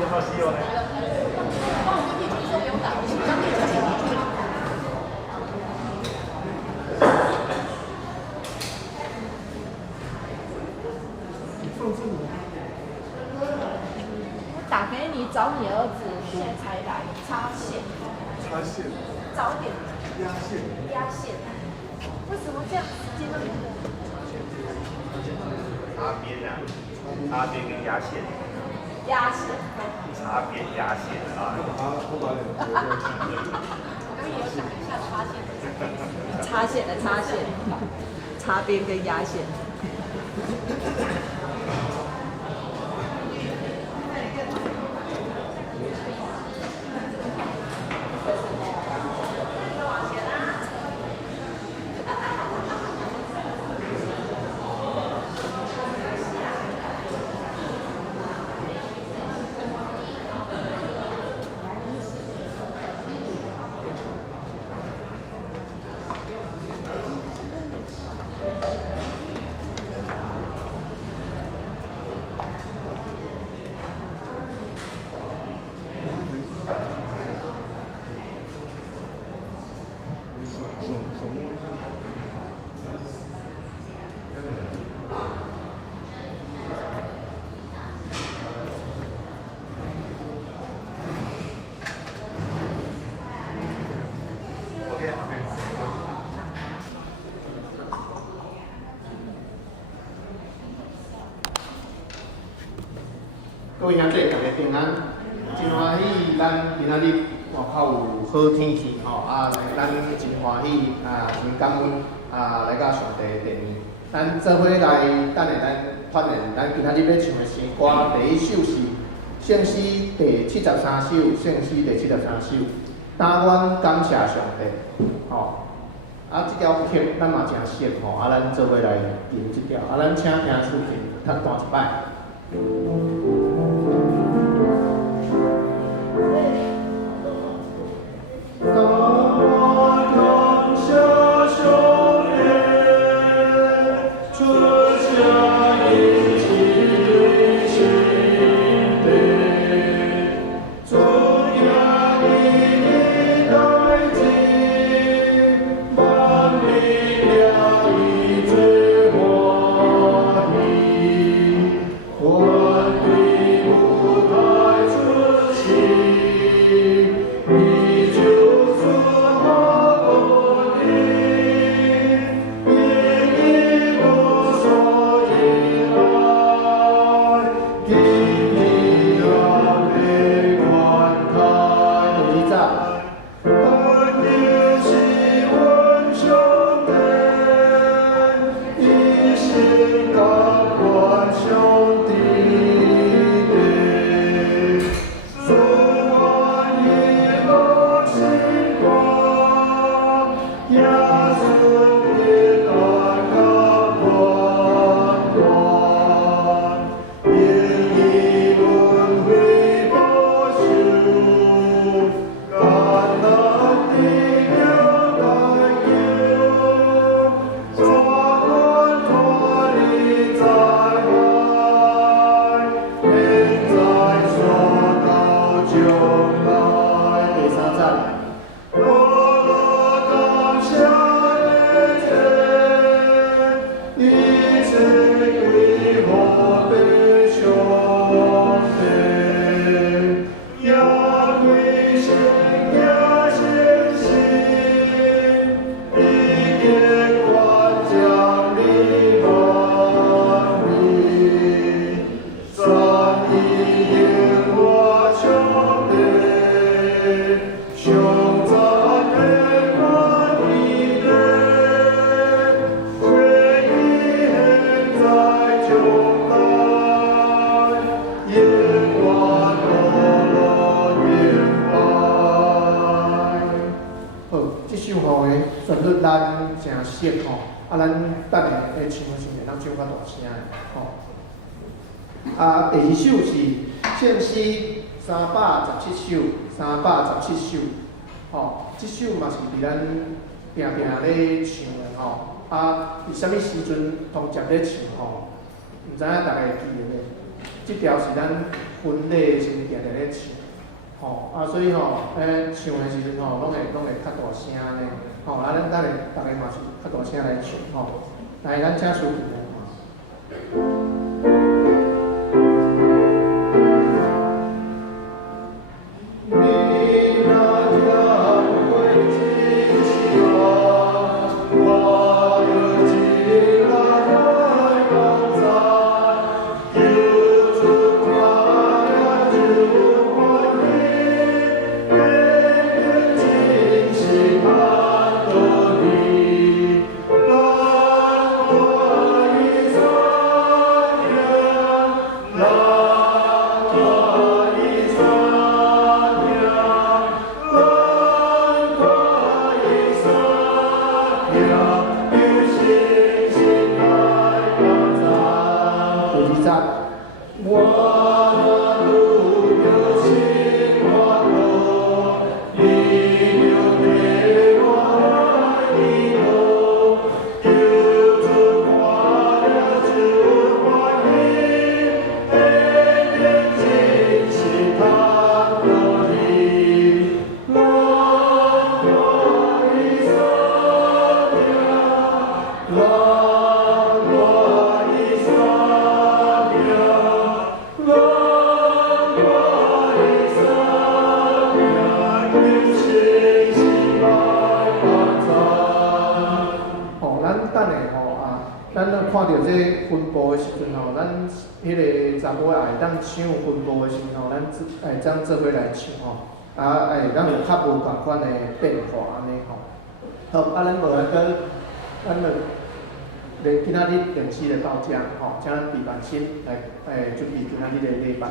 有没有希望呢？我打给你找你儿子，现在才来插线。插线。早点。压线。压线。为什么这样时间那么多？插边啊，插边跟压线。压线。插边压线啊。我刚也有想一下插线。插线的插线，插边跟压线。各位兄弟，大家平安，真欢喜，咱今仔日外口有好天气吼，咱真欢喜真感恩来到上帝的殿面，咱做伙来等下咱团练，咱今仔日要唱的诗歌，第一首是圣诗第73首，圣诗第73首，但愿感谢上帝，吼。这条曲咱嘛真熟吼，咱做伙来吟这条，咱请听书记读弹一摆。咱等下咧唱的时阵，咱唱较大声的吼。第二首是圣诗317首，317首，吼，这首嘛是伫咱定定咧唱的吼。伫啥物时阵同接咧唱吼？毋知影大家会记得袂？这条是咱婚礼时定定咧唱，所以唱的时阵拢会较大声咧，咱大家嘛是较大声来唱，来，咱请书记。看到这分布的时阵咱迄个查甫仔会当唱分布的时阵咱会当做伙来唱会当有较无共款的变化安尼好，咱无来跟咱就今仔日电视就到这请咱地板先来准备今仔日的礼拜。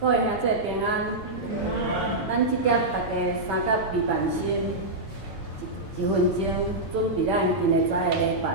各位兄弟平安，咱即点大家三甲二万心，一分钟准备咱今日早的礼拜。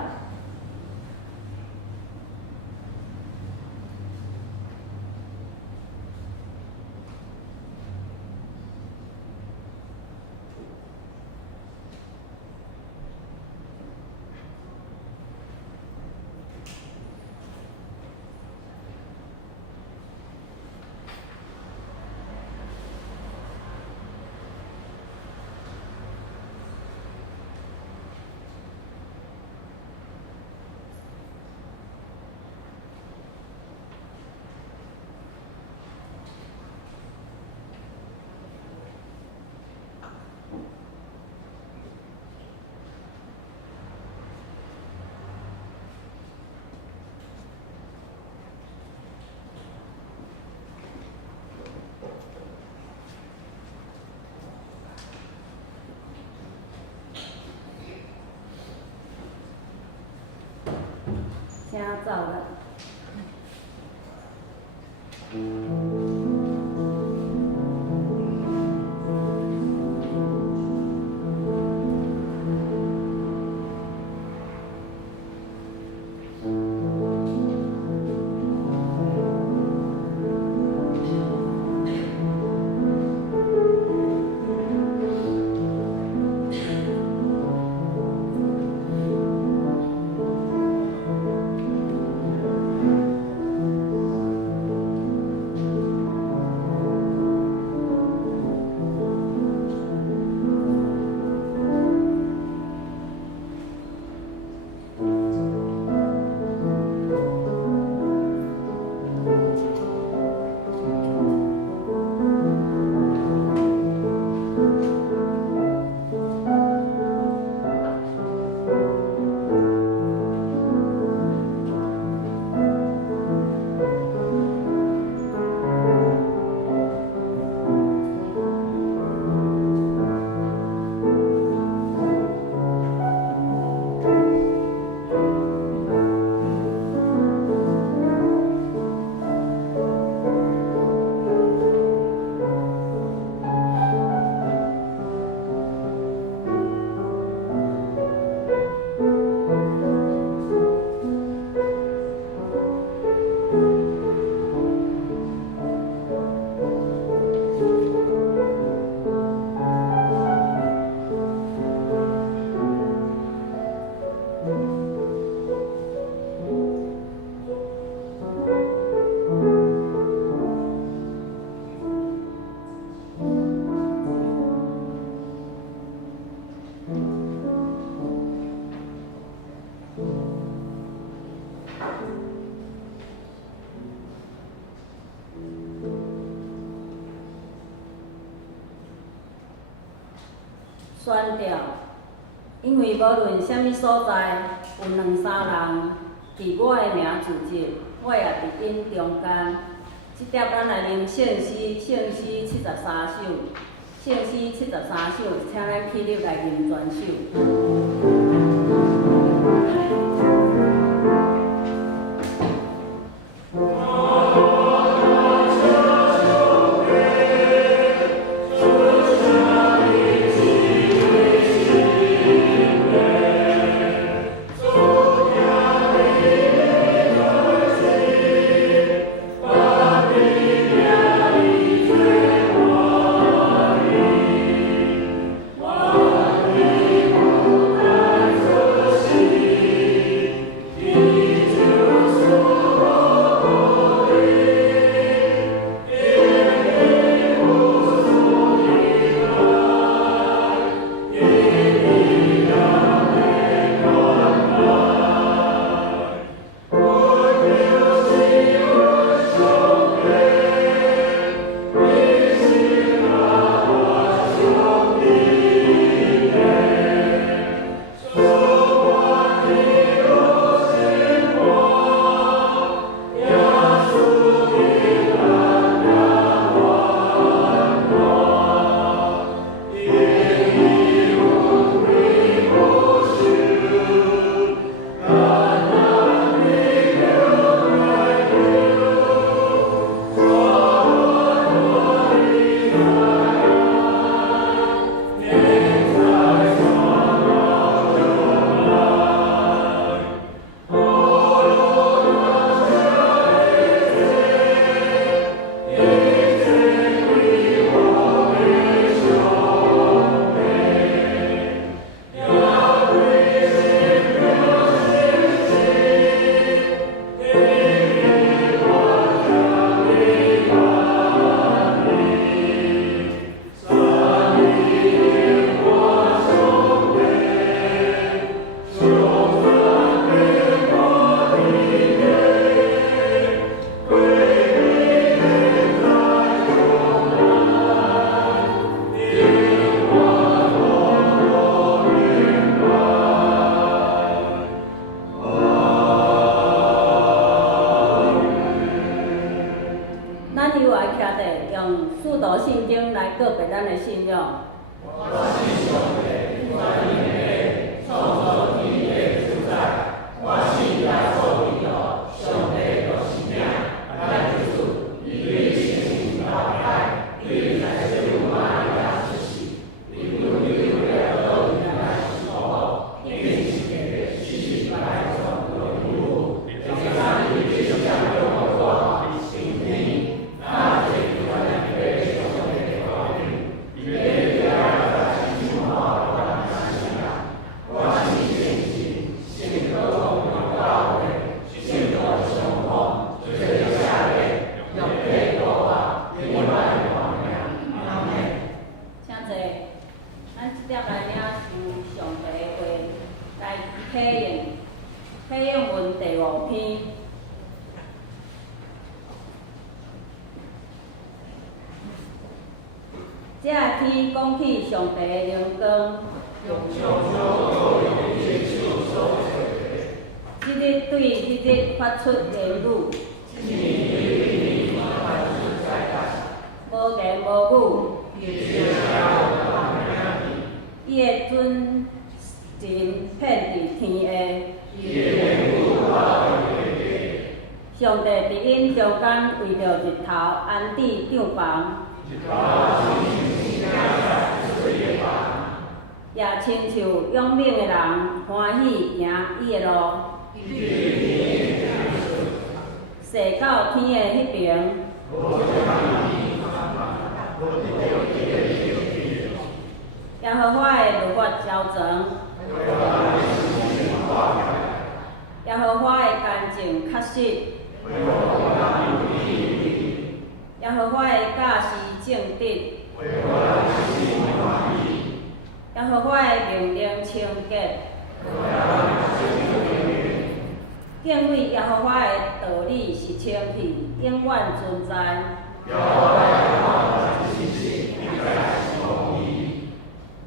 请走了。选调，因为无论啥物所在，有两三人伫我的名自入，我也伫因中间。即点咱来念圣诗73首，圣诗73首，请咱起立来念全首。告白咱的信仰。体验文第5篇。这天讲起上帝的荣光，即日对即日发出言语，无言无语。伊的准神遍伫天下。上帝伫因中间为着日头安置帐房，也亲像勇猛的人欢喜行伊的路，踅到天的迄边。耶和华的律法昭全，耶和华的干净确实，耶和华的教示正直，耶和华的命令清洁，敬畏耶和华的道理是清气，永远存在。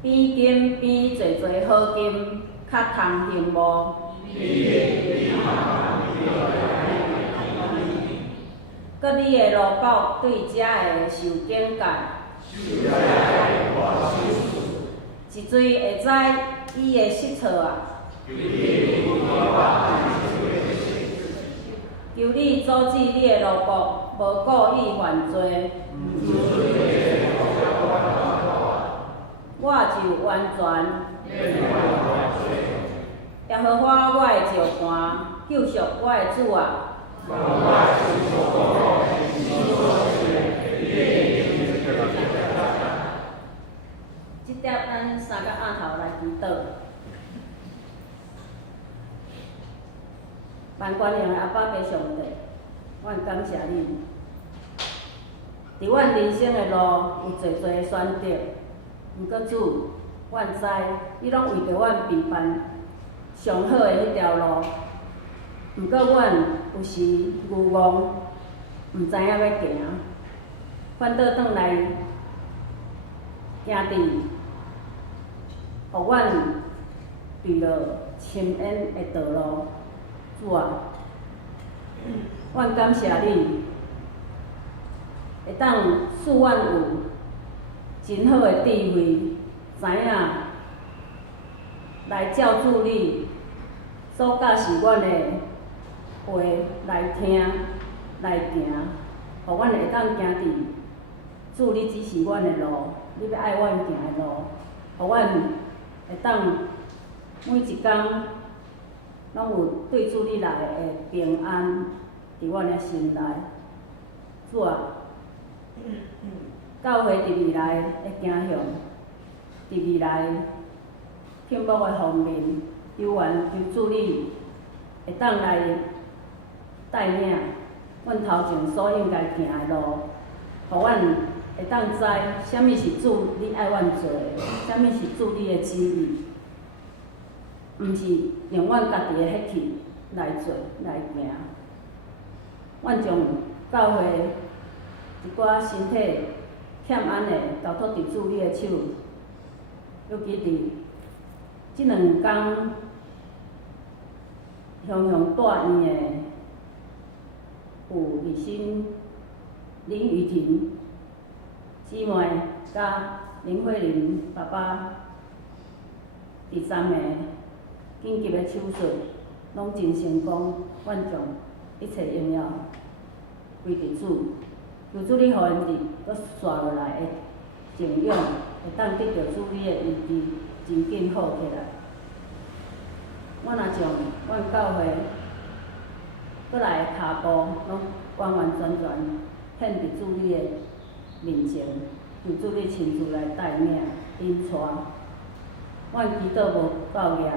边金边侪侪好金，较通幸无。搁你的路角对遮的受警戒，一嘴会知伊的失措啊！求你阻止你的路步，无故意犯罪。我就完全，耶和华我的石盘，救赎我的主啊！即点咱三个暗头来祈祷。万权能的阿爸爸上帝，阮感谢你，伫阮人生的路有侪侪选择。毋过主，阮知你拢为着阮备办上好的迄条路。毋过阮有时愚妄，毋知影要行，反倒转来行伫，互阮对了深渊的道路。主啊，阮感谢你，会当赐阮有真好的智慧，知影来照助你所教示阮的话来听来行，互阮会当行伫主你指示阮的路，你要爱阮行的路，互阮会当每一工拢有对主你来的平安伫阮的心内。主啊，教会伫未来的走向，伫未来幸福的方面，有缘求主你会当来带领阮头前所应该行的路，互阮会当知啥物是主你爱阮做的，啥物是主你的旨意，毋是用阮家己的血气来做来行。阮将教会一寡身体欠安的交托伫主你的手，尤其伫即2天雄住院的有立新、林雨婷姊妹，甲林慧玲爸爸第三个紧急的手术，拢真成功，阮将一切荣耀归给主。求主你互因伫搁刷落来的静养，会当得到主你的医治，真紧好起来。我若将阮教会搁来的骹步，拢完完全全献伫主你的面前，求主你亲自来带领引带。阮祈祷无够额，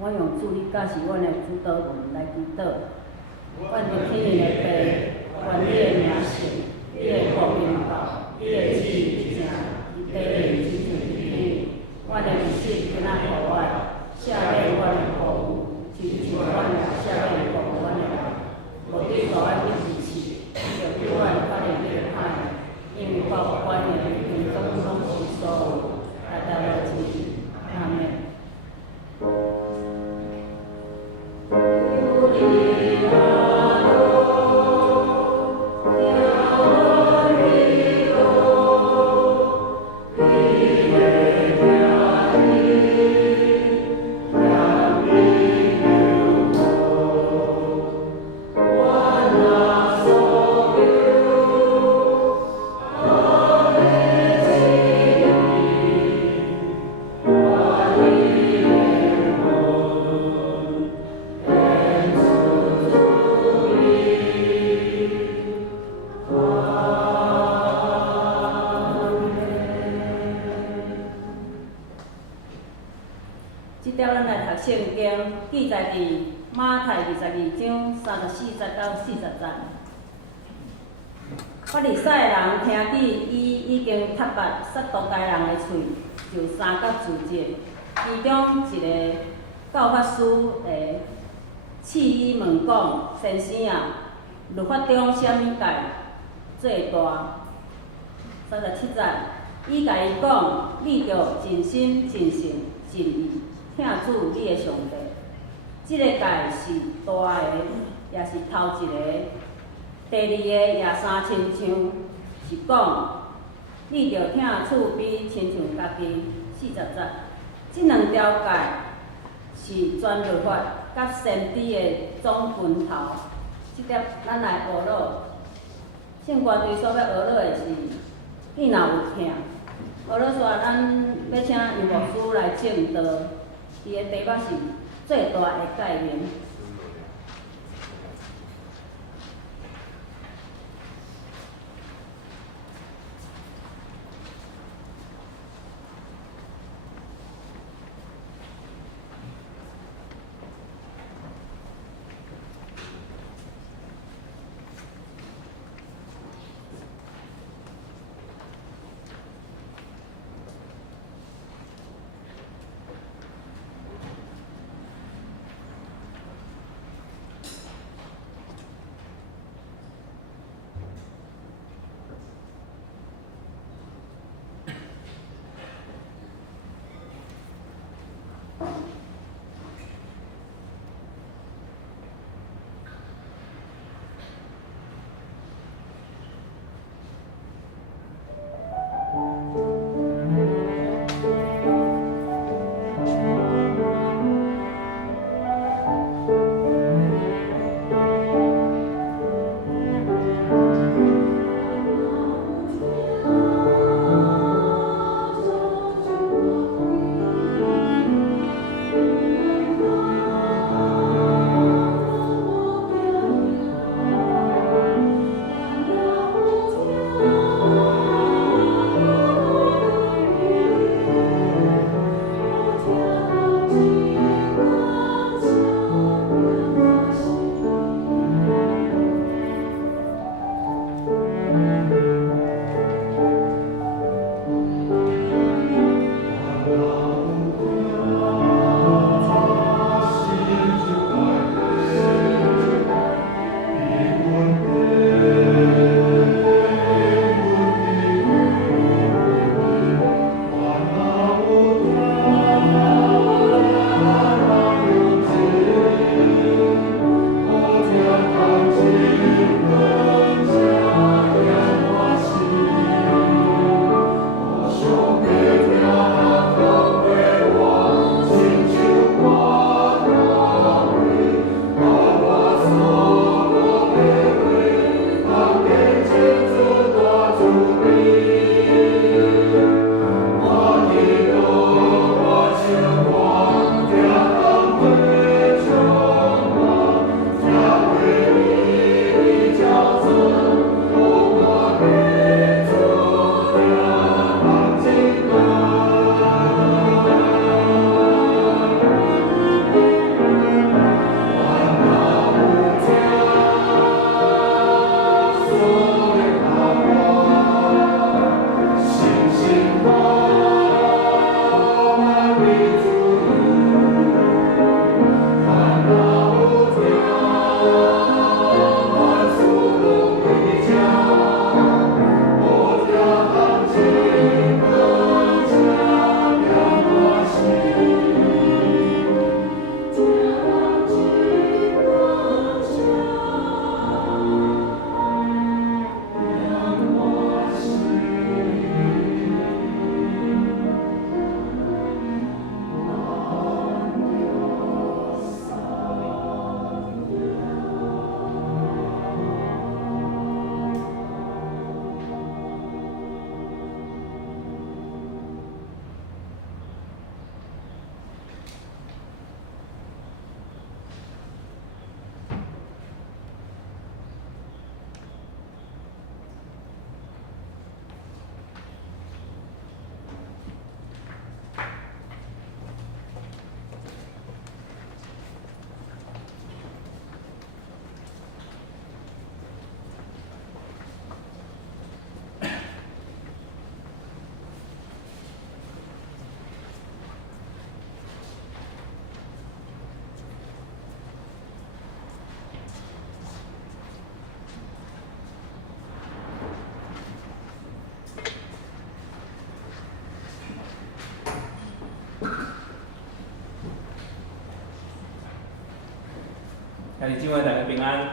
我用主你教示阮的主祷文来祈祷。阮伫天父的父，愿你的名圣，你的国临到，你的旨意必成，伫地面亲像伫天。阮的日子今仔予阮，赦免阮的过误，亲像阮也赦免过阮的人。无对互阮不离弃，就对阮发现你的歹，因为我管的永远拢是所有，大家落去。阿门。圣经记载伫马太22章34节到40节。法利赛人听见伊已经踢拔撒都该人的喙，就三角自责。其中一个教法师试伊问讲：先生啊，律法中啥物该最大？37节，伊甲伊讲：你着尽心、尽性、尽意。听主你的上帝，即个界是大个，也是头一个。第二个也三亲像，是讲你着听厝边亲像家己。40节，即两条界是全律法甲先知的总分头。即点咱来学咯。圣歌对所要学咯的是，你若有听，学咯说咱要请音乐师来证道。伊的题目是最大的概念。家己姊妹大家平安，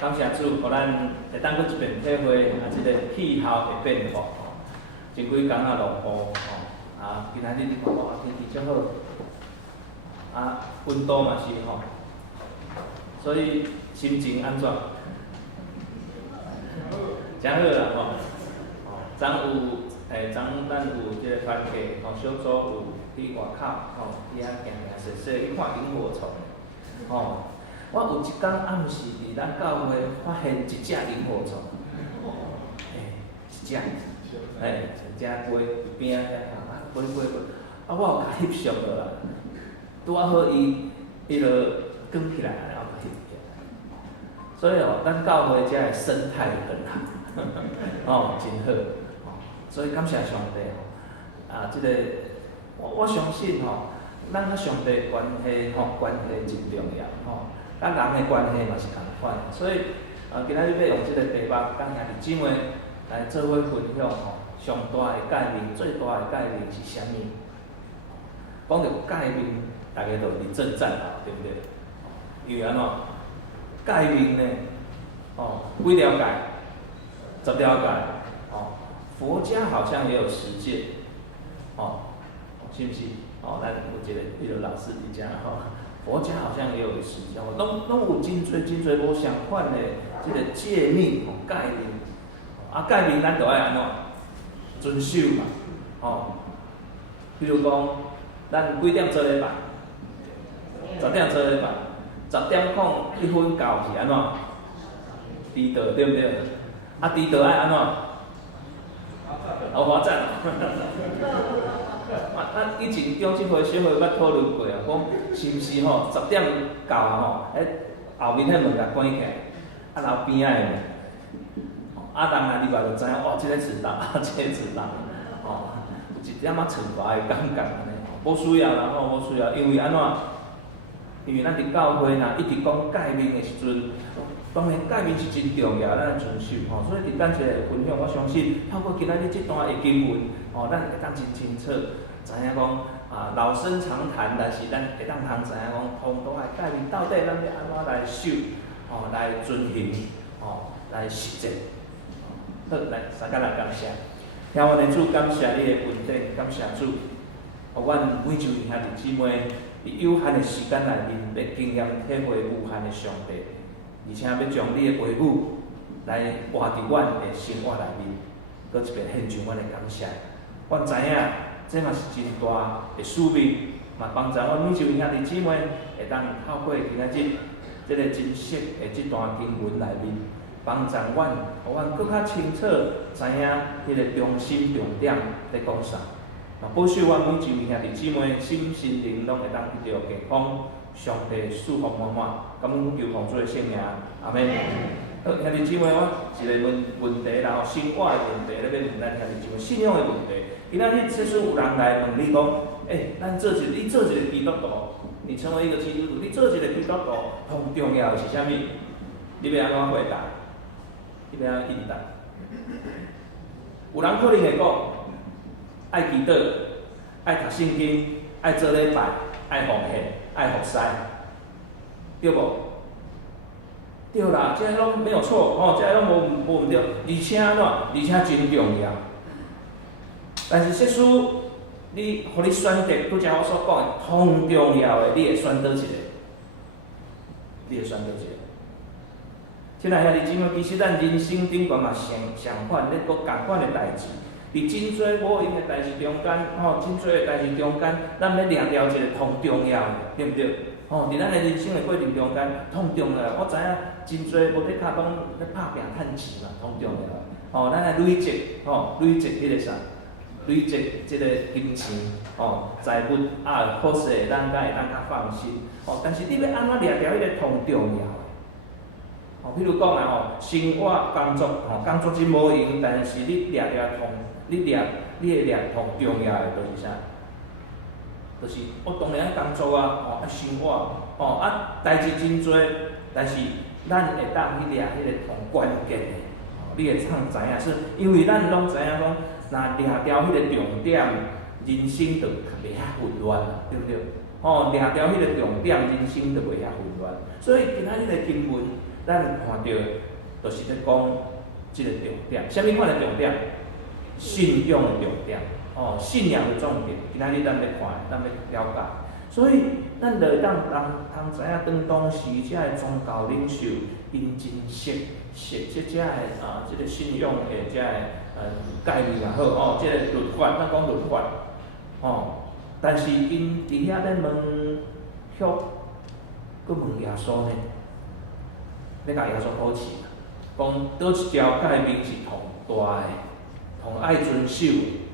感谢主，互咱会当过一遍体会即个气候的变化。前几工啊落雨，今仔日哇天气真好，温度嘛是所以心情安怎？真好啦昨咱有即个团契小组有去外口去遐行行踅踅去看萤火虫我有一天暗时伫咱教会发现一只萤火虫，一只，一只飞边飞，我有甲翕相落啦，拄啊好伊落卷起来，然后翕起来。所以咱教会遮的生态很好，真好，所以感谢上帝即个我相信咱甲上帝的关系关系真重要甲人的关系嘛是同款，所以今仔日要用即个题目，甲兄弟姊妹来做伙分享上大的诫命，最大的诫命是啥物？讲到诫命，大家就伫正战啦，对不对？因为安怎？诫命呢？几条诫？10条诫佛家好像也有10戒是不是？咱有一个老师伫遮佛家好像也有10戒，拢有真侪无相款的即个诫命诫命。诫命咱就爱安怎？遵守嘛，比如讲，咱几点做礼拜？10点做礼拜，10点01分到是安怎？迟到对不对？迟到爱安怎？罚站。咱以前中这回小会捌讨论过讲是毋是10点到后面迄门甲关起来，楼边仔的门。当然你嘛就知影，哇，这个迟到，这个迟到，有一点惩罚的感觉安尼，无需要啦，无需要，因为安怎？因为咱伫教会呐，一直讲诫命的时阵，当然诫命是真重要，咱遵守所以伫咱这个分享，我相信透过今仔日这段的经文，咱会当真清楚知影讲老生常谈，但是咱会当通知影讲，宏大的诫命到底咱要安怎来守，来遵行，来实践。好，来，大家来感谢。听阮的主，感谢你的恩典，感谢主，互阮每一位兄弟姊妹，伫有限的时间内面，来经验体会无限的上帝，而且要将你的话语来活伫阮的生活内面，搁一遍献上阮的感谢。阮知影，这嘛是真大的使命，嘛帮助阮每一位兄弟姊妹会当透过今仔日这个真实的这段经文内面。帮助阮，互阮更较清楚知影迄个中心重点在讲啥。保守阮每一位兄弟姊妹心心灵拢会当得到健康，上帝祝福满满。感恩求奉主的圣名，阿门。好，兄弟姊妹，我一个问题啦，生活的问题咧，要问咱兄弟姊妹信仰的问题。今仔日即使有人来问你讲，你做一个基督徒，你成为一个基督徒，你做一个基督徒，上重要的是啥物？你要安怎回答？你要安怎应答？有人可能会讲，爱祈祷，爱读圣经，爱做礼拜，爱奉献，爱服侍，对无？对啦，这拢没有错，这拢无毋对，而且而且真重要。但是，即使你，互你选择，拄则我所讲的，同重要的，你会选倒一个？你会选倒一个？亲爱兄弟姊妹，其实咱人生顶悬嘛相反，咧佫共款的代志，伫真侪无用的代志中间，真侪的代志中间，咱要掠着一个同重要的，对毋对？伫咱的人生的过程中间，同重要的，我知影真侪无伫卡拢咧拍拼趁钱嘛，同重要的。咱来累积，累积迄个啥？累积即个金钱，财物好势，咱才会当较放心。但是你要安怎掠着迄个同重要的？譬如讲生活、工作真无用，但是你掠着你会掠同重要的，就是啥？就是我当然爱工作爱生活，代志真多，但是咱会当去掠迄个同关键的，你会通知影，是因为咱拢知影讲，若掠着迄个重点，人生就袂遐混乱，对不对？掠着迄个重点，人生就袂遐混乱。所以今仔日的经文，咱看到就是咧讲即个重点，啥物款的重点？信仰的重点。信仰的重点，今仔日咱要看，咱要了解，所以咱就会当知影，当时遮个宗教领袖因真熟即遮个即个信仰的遮个概念也好，即个律法，咱讲律法，但是因伫遐咧问许，佮问耶稣呢，要甲耶稣考试，讲倒一条诫命是同大的，同爱遵守的。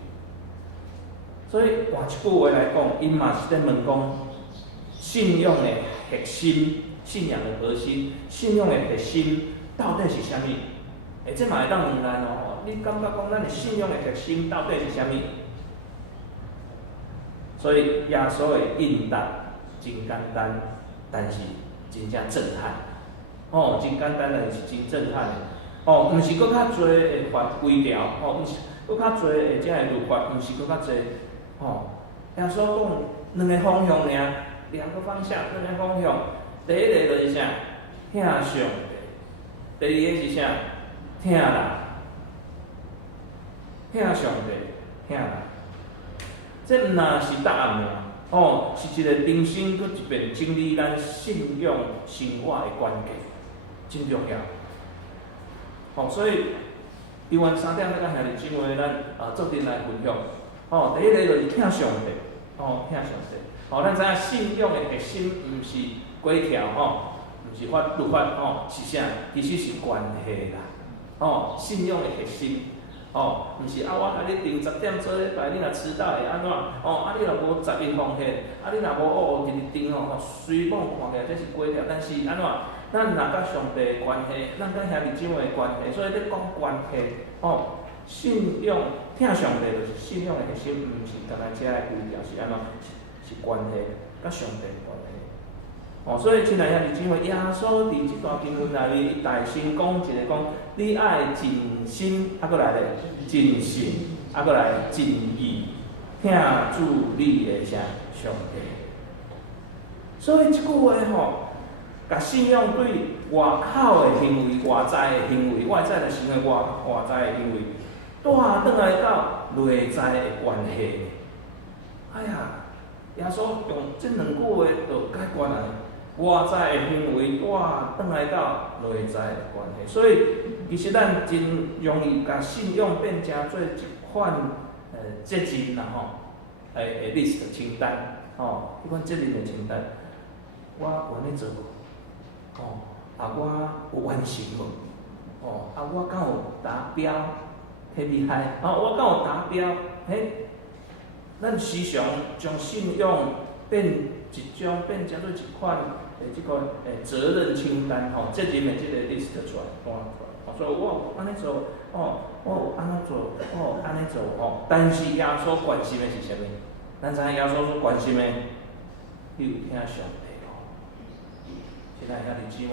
所以换一句话来讲，因嘛是在问讲，信仰的核心，信仰的核心，信仰的核心到底是啥物？这嘛会当问咱你感觉讲咱的信仰的核心到底是啥物？所以耶稣的应答真简单，但是真正震撼。真简单，但是真震撼的。毋是搁较侪的法规条，毋是搁较侪的遮个律法，毋是搁较侪。耶稣讲两个方向尔，两个方向，两个方向。第一个就是啥？听上帝；第二个是啥？听人。听上帝，听人。这毋若是答案尔，是一个重新搁一遍整理咱信仰生活的关键，真重要。所以希望3点，咱甲兄弟姊妹咱做阵来分享。第一个就是听上帝，听上帝。咱知影信仰的核心，毋是规条，毋是律法，是啥？其实是关系啦。信仰的核心，毋是我甲你定10点做礼拜，你若迟到会安怎？你若无11奉献，你若无日定随便看起来这是规条，但是安怎？咱若甲上帝的关系，咱甲兄弟姊妹的关系，所以咧讲关系，信仰听上帝就是信仰的核心，毋是干那遮个规条，是安怎？是关系，甲上帝的关系。所以亲爱兄弟姊妹，耶稣伫即段经文内面，伊大声讲一个讲，你爱尽心，搁来咧，尽性，搁来尽意，听主你的啥上帝。所以即句话甲信仰对外口的行为、外在的行为、外在的行为、外在的行为，带转来到内在的关系。哎呀，耶稣用这两句话就解决了外在的行为带转来到内在的关系。所以其实咱真容易甲信仰变成做一款责任啦list 清单一款责任的清单，我安尼做无？我有完成无？我敢有达标，忒厉害，我敢有达标，咱时常将信仰变成做一款即个责任清单责任的即个 list 出来，所以我有安尼做，我有安怎做，我有安尼做但是耶稣关心的是啥物？咱知影耶稣所关心的，你有听上帝无？现在兄弟姊妹，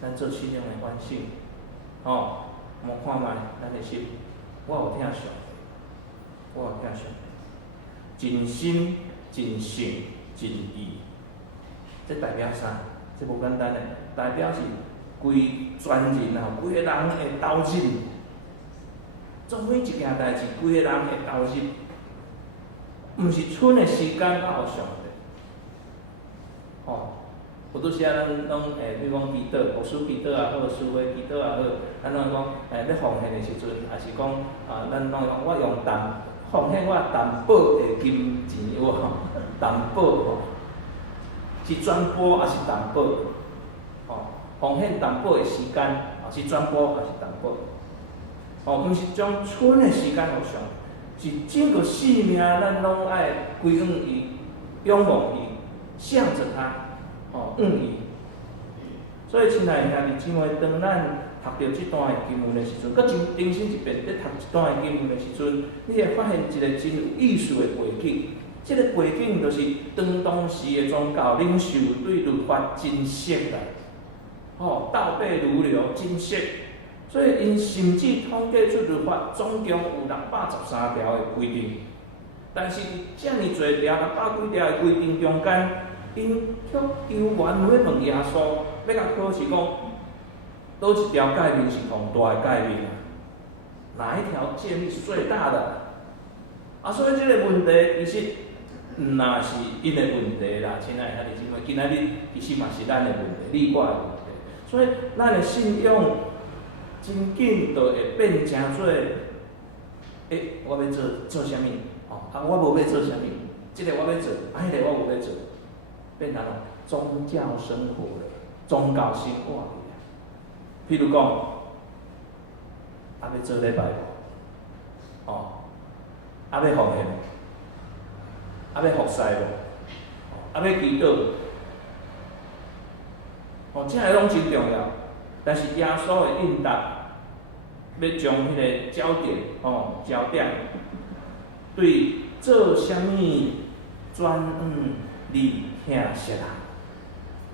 咱做信仰的反省，莫看卖咱的心，我有听上帝，我有听上帝。真心、真性、真意，这代表啥？这无简单的，代表是规全人规个人会投入。做每一件代志，规个人会投入，毋是剩的时间到上帝。有拄时啊，咱拢比如讲祈祷，牧师祈祷也好，师父祈祷也好，咱拢讲要奉献的时阵，也是讲咱拢讲我用奉献我担保的金钱有无？担保是转播还是担保？奉献担保的时间，是转播还是担保？毋是将剩的时间互上，是整个生命咱拢爱归向伊，仰望伊，向着他。伊。所以，亲爱的兄弟姊妹，当咱读到这段的经文的时阵，搁重新一遍咧读这段的经文的时阵，你会发现一个真有意思的背景。这个背景就是当时的宗教领袖对律法真熟啦，倒背如流，真熟。所以，因甚至统计出律法总共有613条的规定。但是，遮尔侪条600几条的规定中间，因却犹原要问耶稣，要甲考试讲，倒一条诫命是上大的诫命啊？哪一条诫命是最大的？所以这个问题其实那是因的问题啦，亲爱的兄弟姊妹，今仔日其实嘛是咱的问题，你我的问题。所以咱的信仰真紧就会变成做，我要做啥物？我无要做啥物？这个我要做，迄个我无要做。变成宗教生活了，宗教生活了。譬如讲，要做礼拜无？要奉献，要服侍无？要祈祷，这个拢真重要。但是耶稣的应答，要将迄个焦点，焦点对做啥物转你听识啦，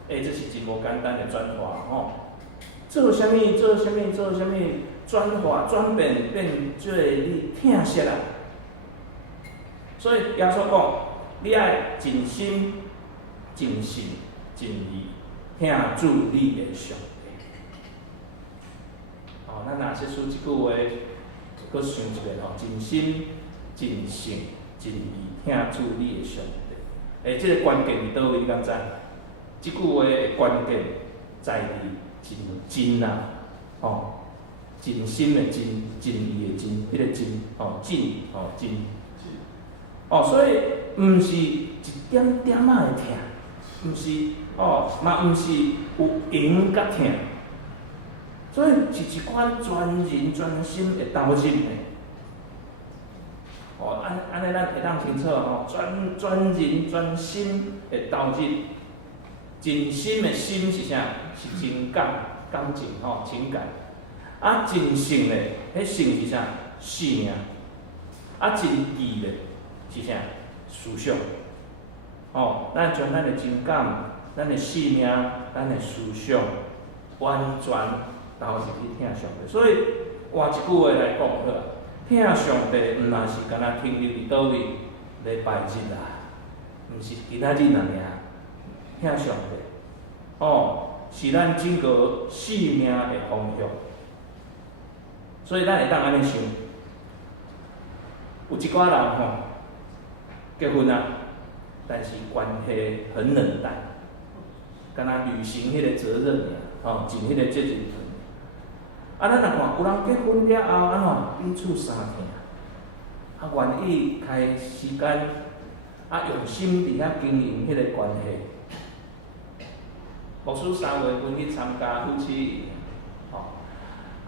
这是真无简单的转化做啥物？转化转变做你听识啦。所以耶稣讲，你爱真心、真性、真意听主你的上帝。咱若说出这句话，搁想一遍真心、真性、真意听主你的上帝。这个关键伫倒位？你敢知？这句话的关键在于真啊，真心的真，真意的真，迄个真，真，所以毋是一点点仔的疼，毋是嘛毋是有闲甲疼，所以是一款全人全心的投入的。安尼咱会当清楚全人全心的投入，真心的心是啥？是情感、感情情感。真性的，迄性是啥？生命。真意的是啥？思想。咱将咱的情感、咱的生命、咱的思想，完全投入去听上帝。所以换一句话来讲好了。听上帝，毋若是干那停留伫倒位礼拜日啊，毋是今仔日尔。听上帝，是咱整个生命的方向。所以咱会当安尼想，有一寡人结婚啊，但是关系很冷淡，干那履行迄个责任尽迄个责任。咱若看有人结婚了后，安怎彼此相听，愿意开时间，用心伫遐经营迄个关系。牧师3月份去参加夫妻营，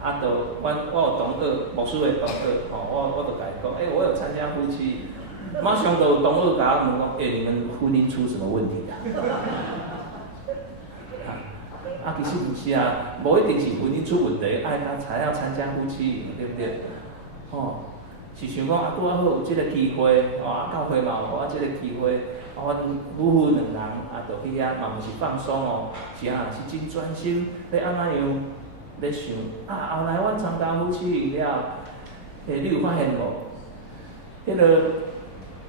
啊，我有同学，牧师的同学，我就甲伊讲，我有参加夫妻，马上就有同学甲我问讲，你们婚姻出什么问题啊？其实不是啊，无一定是婚姻出问题，才要参加夫妻营，对不对？是想讲拄好有即个机会，教会嘛有互我即个机会，阮夫妇两人就去遐，嘛毋是放松是是真专心，要安怎样咧想后来阮参加夫妻营了，你有发现无？迄个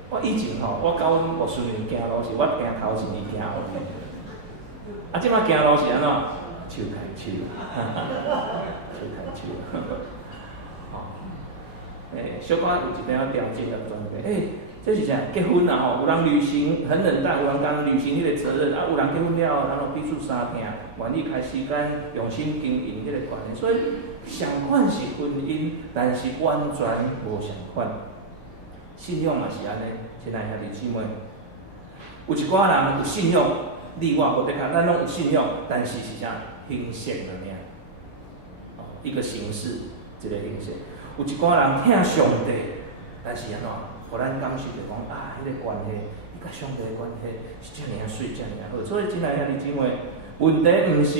我以前我教阮牧师娘行路是我行头前，伊行后面。即摆行路是安怎？手牵手，手牵手。小可有一点调节的专业。这是啥？结婚啦有人履行很忍耐，有人讲履行迄个责任，有人结婚了，然后彼此相听，愿意开时间用心经营迄个关系。所以上款是婚姻，但是完全无上款。信仰嘛是安尼，亲爱兄弟姊妹，有一寡人有信仰。你我无得讲，咱拢有信仰，但是是啥形式了尔，一个形式，一个形式。有一寡人听上帝，但是安怎，互咱感受着讲迄个关系，伊甲上帝的关系是遮尔水，遮尔好。所以真爱兄弟姊妹，问题毋是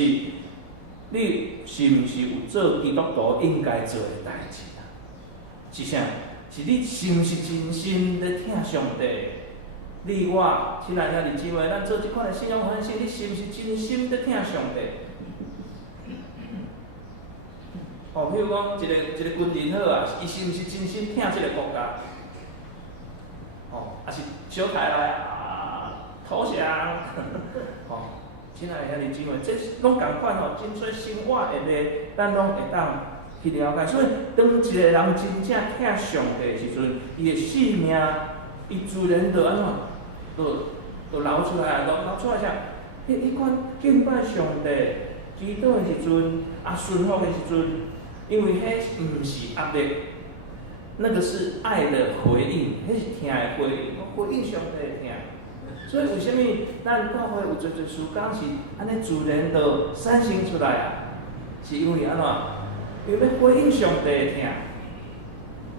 你是毋是有做基督徒应该做的代志啊？是啥？是你是毋是真心咧听上帝？你我，亲爱兄弟姊妹，咱做即款的信仰反省，你是毋是真心在听上帝？比如讲一个军人好伊是毋是真心听即个国家？还是小台来投降？亲爱兄弟姊妹，这拢共款真侪生活的咧，咱拢会当去了解。所以，当一个人真正听上帝的时阵，伊的性命，伊自然就安怎？就流出来，流出来啥？迄款敬拜上帝、祈祷的时阵，顺服的时阵，因为迄毋是压力，那个是爱的回应，迄是听的回应，回应上帝的听。所以为什么咱教会有侪事工是安尼自然就产生出来啊？是因为安怎？因为要回应上帝的听。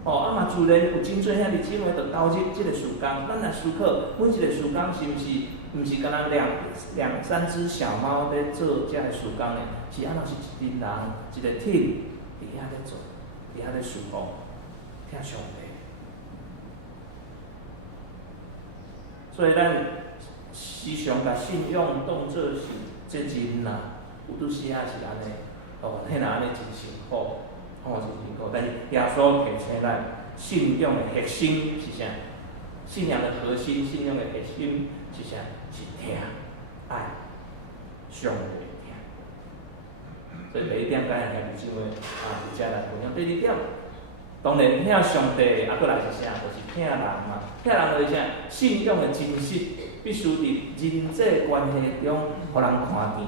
嘛自然有真侪兄弟姊妹就投入即个事工，咱来思考，阮一个事工是毋是敢若两三只小猫咧做遮个事工呢？是安怎是一群人一个 team 伫遐咧做，伫遐咧侍奉，听上帝。所以咱时常甲信仰当作是责任啦，有拄时啊是安尼，迄若安尼真辛苦。真辛苦，但是耶稣提醒咱，信仰的核心是啥？信仰的核心，信仰的核心是啥？是听、爱、上帝听。所以第一点，咱兄弟姊妹伫遮来分享。第二点，当然听上帝，搁来是啥？就是听人嘛。听人就是啥？信仰的真实，必须伫人际关系中，互人看见，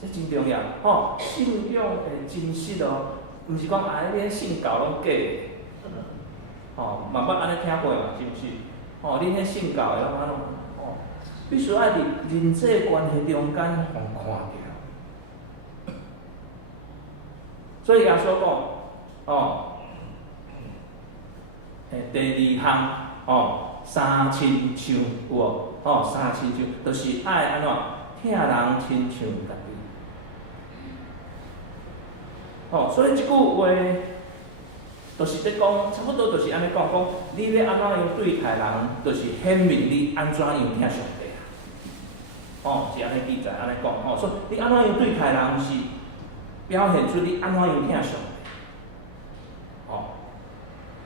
这真重要。信仰的真实毋是讲迄个信教拢假的，嘛捌安尼听过嘛？是毋是？恁迄信教的拢安怎？必须爱伫人际关系中间互看到。所以耶稣讲，第二项，三亲像有无？三亲像就是爱安怎？听人亲像家己。所以即句话，就是咧讲，差不多就是安尼讲，你要安怎样对待人，就是显明你安怎样听上帝啊。是安尼记载安尼讲，所以你安怎样对待人，是表现出你安怎样听上帝。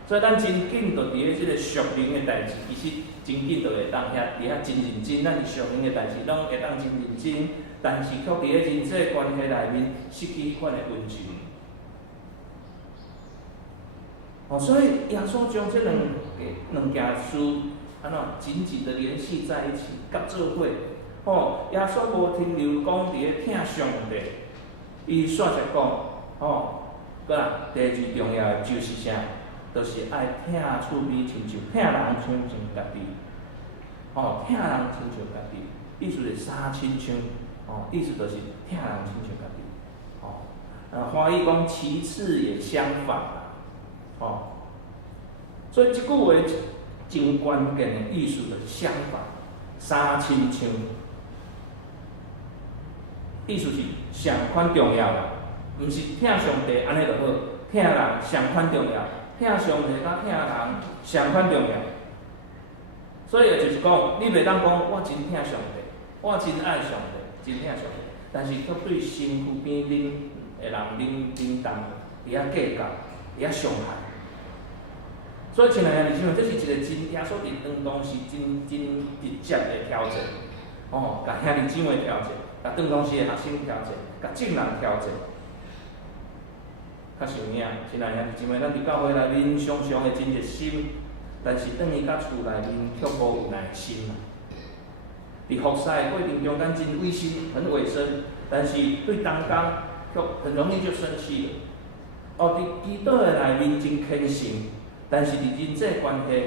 所以咱真紧就伫咧即个属灵的代志，其实真紧就会当遐真认真，咱是属灵的代志，拢会当真认真，但是却伫咧人际关系内面失去迄款的温柔。所以耶稣将这两件事安怎紧紧的联系在一起，甲做伙。耶稣无停留讲伫咧听上帝，伊煞是讲，搁啦，第二重要的就是啥？就是爱听厝边亲像听人亲像家己。听人亲像家己，意思是三亲像，意思就是听人亲像家己。华语讲其次也相反啦，哦，所以即句话真关键的意思就是相反，三亲像，意思是上款重要啦，毋是疼上帝安尼就好，疼人上款重要，疼上帝甲疼人上款重要。所以也就是讲，你袂当讲我真疼上帝，我真爱上帝，真疼上帝，但是却对身躯边恁的人恁同伫遐计较，伫遐伤害。所以亲爱的弟兄们，这是一个真耶稣伫当中是真直接的挑战，哦，甲兄弟姊妹挑战，甲当中时的学生挑战，甲众人挑战。较想影，亲爱的弟兄姊妹，咱伫教会内面常常会真热心。但是转去甲厝内面却无有耐心啦。伫服侍的过程中间真委身，很委身，但是对同工却很容易就生气了。哦，伫祈祷的内面真虔诚，但是伫人际关系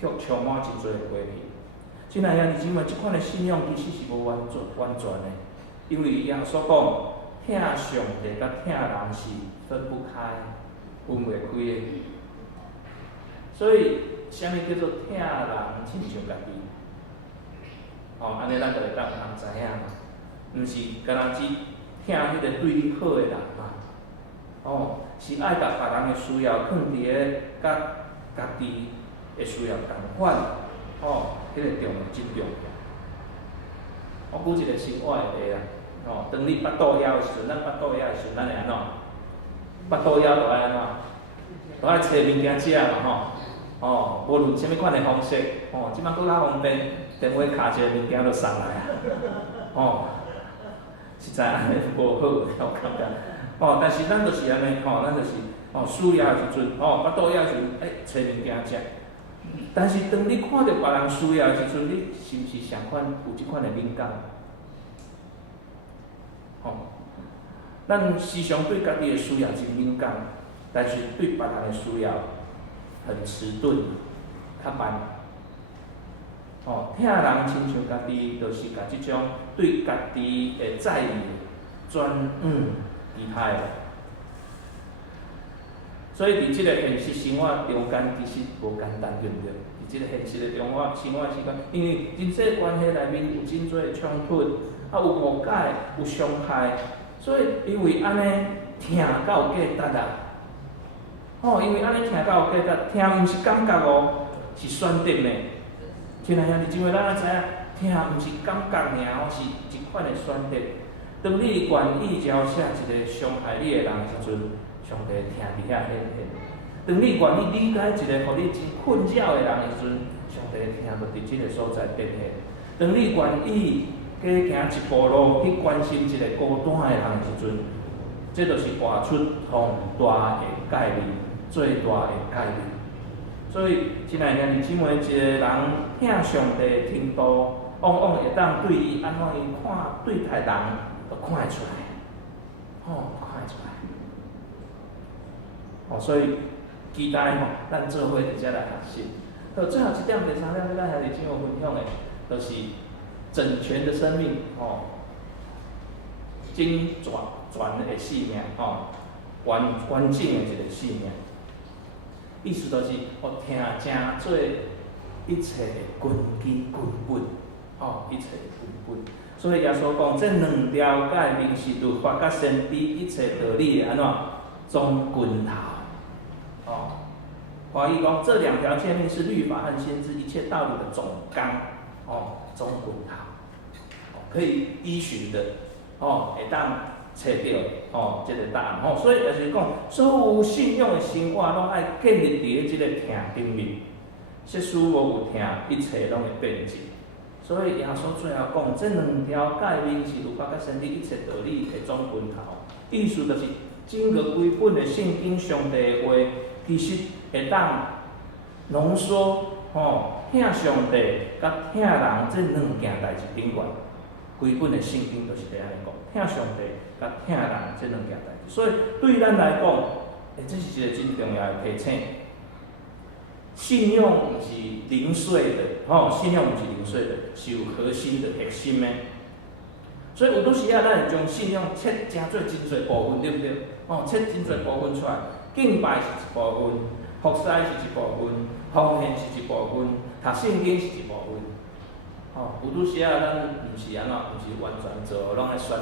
却充满真多的批评。亲爱的弟兄们，即款的信仰其实是无完全的，因为耶稣讲，疼上帝甲疼人是分不开、分袂开的。所以，啥物叫做疼人亲像家己？哦，安尼咱就会当知影嘛，毋是干若只疼迄个对你好的人嘛。哦，是爱甲别人的需要放伫个甲家己的需要同款。哦，迄个重真重要。我举一个生活的例啦。哦，当你腹肚枵的时阵，咱腹肚枵的时阵，咱会安怎？腹肚枵就爱安怎？就爱找物件食嘛吼。哦，无论啥物款的方式，哦，即摆搁较方便，电话卡一个物件就送来啊。哦，实在安尼无好，我感觉。哦，但是咱就是安尼，吼，咱就是需要的时阵，腹肚枵的时阵，找物件食。但是当你看到别人需要的时阵，你是毋是相款有即款的敏感？咱时常对家己的需要真敏感，但是对别人的需要很迟钝，较慢。疼人亲像家己，就是甲即种对家己的在意转离开了。所以伫即个现实生活中间，其实无简单，对不对？伫即个现实的生活时间，因为人际关系内面有真多的冲突，有误解，有伤害，所以因为安尼疼到有价值啊！因为安尼疼到有价值，疼毋是感觉哦，是选择呢。亲爱的弟兄妹，咱要知影，疼毋是感觉尔，是一款的选择。当你愿意饶恕一个伤害你的人的时阵，上帝听伫遐显现；当你愿意理解一个互你真困扰的人的时阵，上帝听就伫即个所在显现；当你愿意加行一步路去关心一个孤单的人的时阵，这就是活出宏大的概率，最大的概率。所以，亲爱的姊妹，一个人疼上帝的程度，往往会当对伊安怎伊看对待人，就看会出来，看会出来。所以期待咱做伙伫遮来学习。好，最后一点、第三点，跟咱兄弟姊妹分享的，就是整全的生命，精全的生命，完整的一个生命。意思就是，听正做一切的根基根本，一切的根本。所以耶稣讲，这两条诫命是律法甲先知一切道理的安怎总根头。华语讲这两条诫命是律法和先知一切道理的总纲，总根头，可以依循的，会当找到这个答案。所以就是讲，所有信仰的生活拢爱建立伫即个听顶面，即使无有听，一切拢会变质。所以耶稣最后讲，这两条诫命是律法甲先知一切道理的总根头，意思就是整个规本的圣经上帝的话，其实会当浓缩，疼上帝甲疼人这两件代志顶悬。规本的圣经就是这样讲，疼上帝甲疼人这两件代志。所以对咱来讲，这是一个真重要的提醒。信仰毋是零碎的，信仰毋是零碎的，是有核心的、核心的。所以有拄时啊，咱会将信仰切真做真侪部分，对不对？切真侪部分出来，敬拜是一部分，服侍是一部分，奉献是一部分，读圣经是一部分。有拄时啊，咱毋是安怎，毋是完全做，拢爱选择。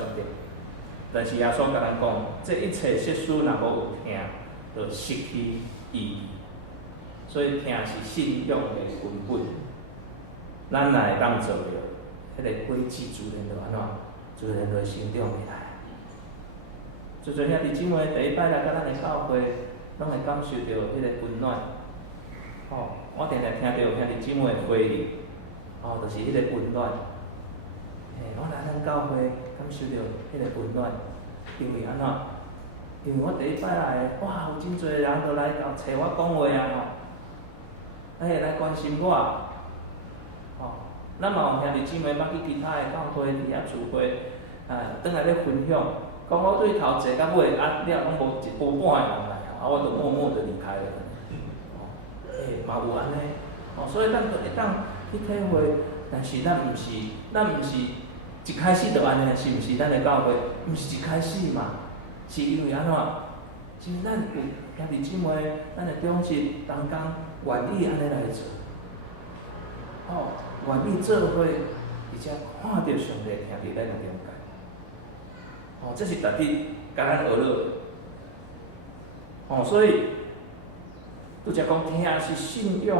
但是耶稣甲咱讲，这一切设施若无有听，就失去意义。所以听是信仰的根本。咱若会当做着，迄个轨迹自然就安怎，自然就会成长起来。做做兄弟姊妹第一摆来到咱的教会，拢会感受到迄个温暖。我定定听到兄弟姊妹的回应，就是迄个温暖。我来咱教会感受到迄个温暖，因为安怎？因为我第一摆来，哇，有真侪人都来找我讲话啊！来关心我。咱嘛有兄弟姊妹捌去其他的教会伫遐聚会，转来咧分享，讲我对头坐到尾，了拢无一半的人来，我就默默的离开了。嘛有安尼，所以咱就会当去体会，但是咱毋是一开始就安尼，是毋是？咱的教会毋是一开始嘛，是因为安怎？是因为咱有兄弟姊妹，咱的忠心同工愿意安尼来做，愿意做伙，而且看到上帝行伫咱的中间。这是特地甲咱学落的。所以拄则讲听是信仰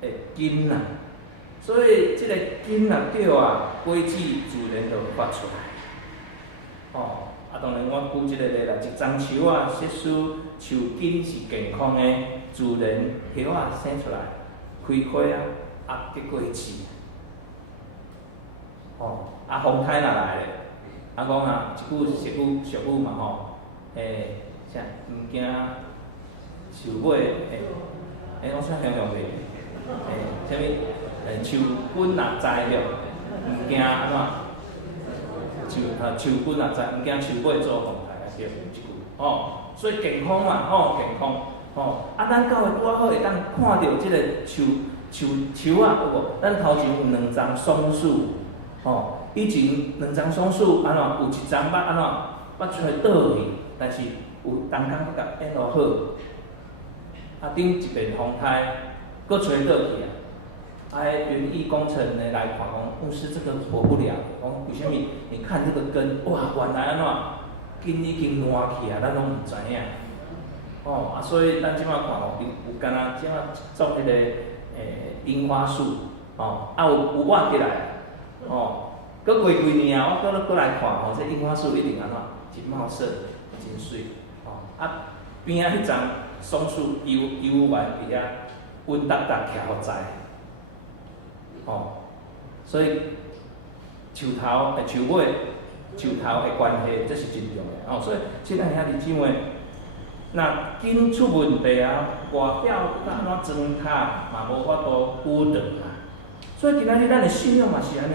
的根呐，所以这个根若对啊，果子自然就发出来。当然我举一个例啦，一丛树啊，设施树根是健康的，自然叶啊生出来，开花啊，结果子。风台若来咧，讲一句俗语嘛啥毋惊树尾我啥形容袂？啥物？树根若栽了，毋惊安怎？树根若栽，毋惊树尾做风台啊，对，一句。所以健康嘛，健康。咱教会拄好会当看到即个树啊，有无？咱头前有2丛松树，以前2丛松树安怎？有一丛捌安怎？捌出来倒去，但是有同工佮甲演落好，顶一边风台，佫吹倒去园艺工程的来看讲，牧师这个活不了，讲为什么？你看这个根，哇，原来安怎？根已经烂去咱拢毋知影。所以咱即摆看有敢若即摆种迄个樱花树，有挖起来，佫过几年我佫来看这樱花树一定安怎？真茂盛，真水。边迄丛松树幼园伫遐稳当当徛好栽。所以树头、树尾、树头的关系，这是真重要。所以即个兄弟姊妹，若根出问题外表甲安怎装塔嘛无法度固定所以今仔日咱的信仰嘛是安尼。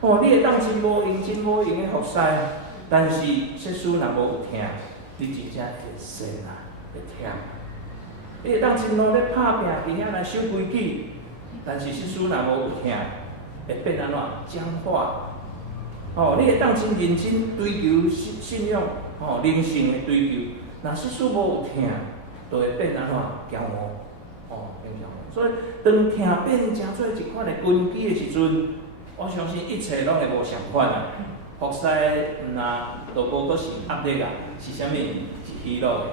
你会当真无用的服侍，但是设施若无有听，你真正会神会忝。你会当真努力拍拼，伫遐来守规矩。但是设施若无有听，会变安怎僵化？你会当真认真追求信仰，灵性的追求，若设施无有听，就会变安怎骄傲？变骄傲。所以当听变成做一款的根基的时阵，我相信一切拢会无相款啊。服侍就无阁是压力是啥物？是喜乐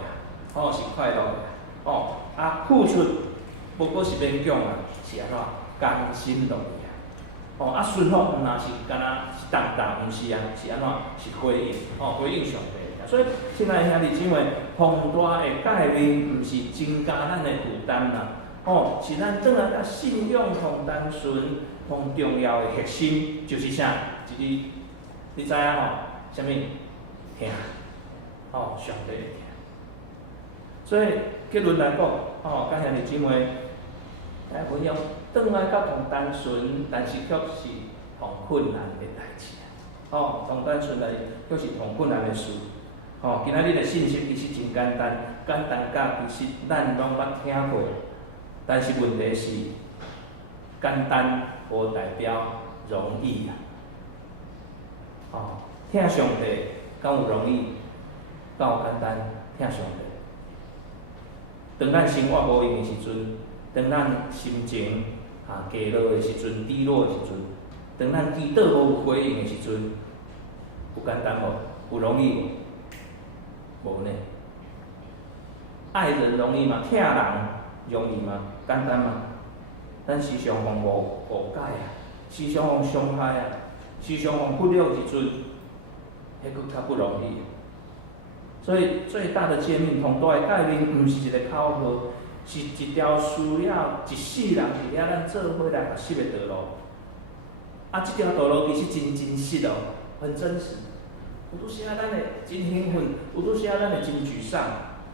的是快乐的付出无阁是勉强是安怎？甘心乐意顺服若是敢若是重，毋是是安怎？是回应回应上帝。所以，亲爱的兄弟姊妹，宏大的改变，毋是增加咱的负担啦，是咱转来甲信仰同单纯、同重要的核心，就是啥？一字，你知影啥物？听，上帝的听。所以结论来讲，甲兄弟姊妹，分享转来甲同单纯，但是却是同困难的代志同单纯来却是同困难的事。今仔日的信息其实真简单，简单甲其实咱拢捌听过，但是问题是，简单无代表容易哦，听上帝敢有容易，敢有简单？听上帝。当咱生活无用的时阵，当咱心情低落的时阵、低落的时阵，当咱祈祷无有回应的时阵，有简单无？有容易无？无呢。爱人容易吗？疼人容易吗？简单吗？咱时常互误解啊，时常互伤害啊，时常互忽略的时阵，迄佫较不容易。所以最大的诫命，同大的诫命，毋是一个口号，是一条需要一世人伫遐咱做伙来学习的道路。即条道路其实真真实哦，很真实。有拄时咱会真兴奋，有拄时咱会真沮丧。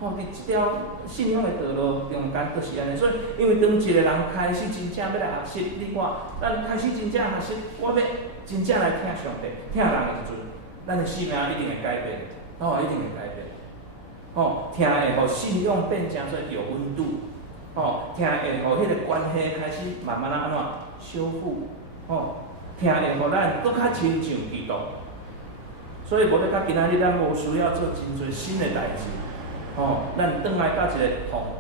伫即条信仰的道路中间，就是安尼。所以，因为当一个人开始真正要来学习，你看，咱开始真正学习，我要真正来听上帝、听人的时阵，咱的生命一定会改变，一定会改变。听会互信仰变成做有温度，听会互迄个关系开始慢慢安怎修复，听会互咱搁较亲像基督。所以，无咧到今仔日，咱无需要做真侪新的代志。咱转来到一个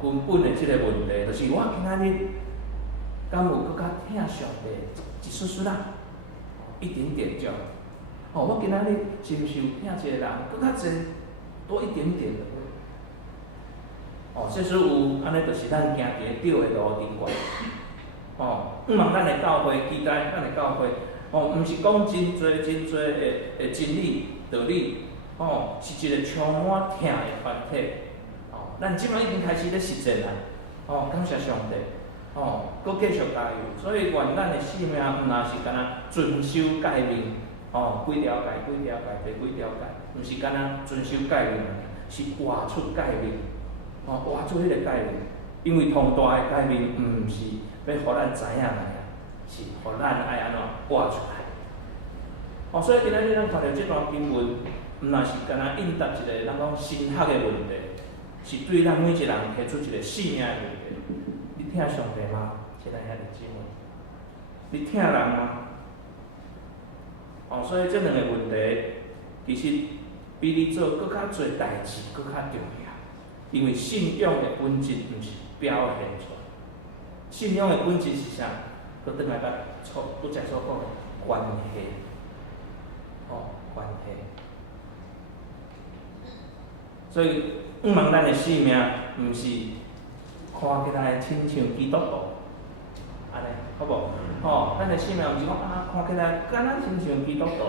根本的即个问题，就是我今仔日敢有搁较听上帝一丝丝仔，一点点就好。我今仔日是毋是有听一个人搁较济，多一点点的？这时有安尼，就是咱行伫个对的路顶悬。毋望咱的教会期待咱的教会，毋是讲真侪的真理道理，是一个充满听的团体。咱即摆已经开始咧实践啦，感谢上帝，搁继续加油。所以愿咱的生命毋若是干那遵守诫命，几条诫、第几条诫，毋是干那遵守诫命，是活出诫命，活出迄个诫命。因为通大的诫命，毋是要互咱知影来，是互咱爱安怎活出来。所以今仔日咱看到即段经文，毋若是干那应答一个咱讲神学的问题。是对咱每一个人提出一个生命的问题。你听上帝吗？亲爱的姊妹，你听人吗？所以这两个问题，其实比你做更较侪代志更较重要。因为信仰的本质毋是表现出来，信仰的本质是啥？佮转来甲拄则所讲的关系，关系。所以，毋望咱的生命，毋是看起来亲像基督徒，安尼好无？咱的生命毋是讲看起来敢若亲像基督徒，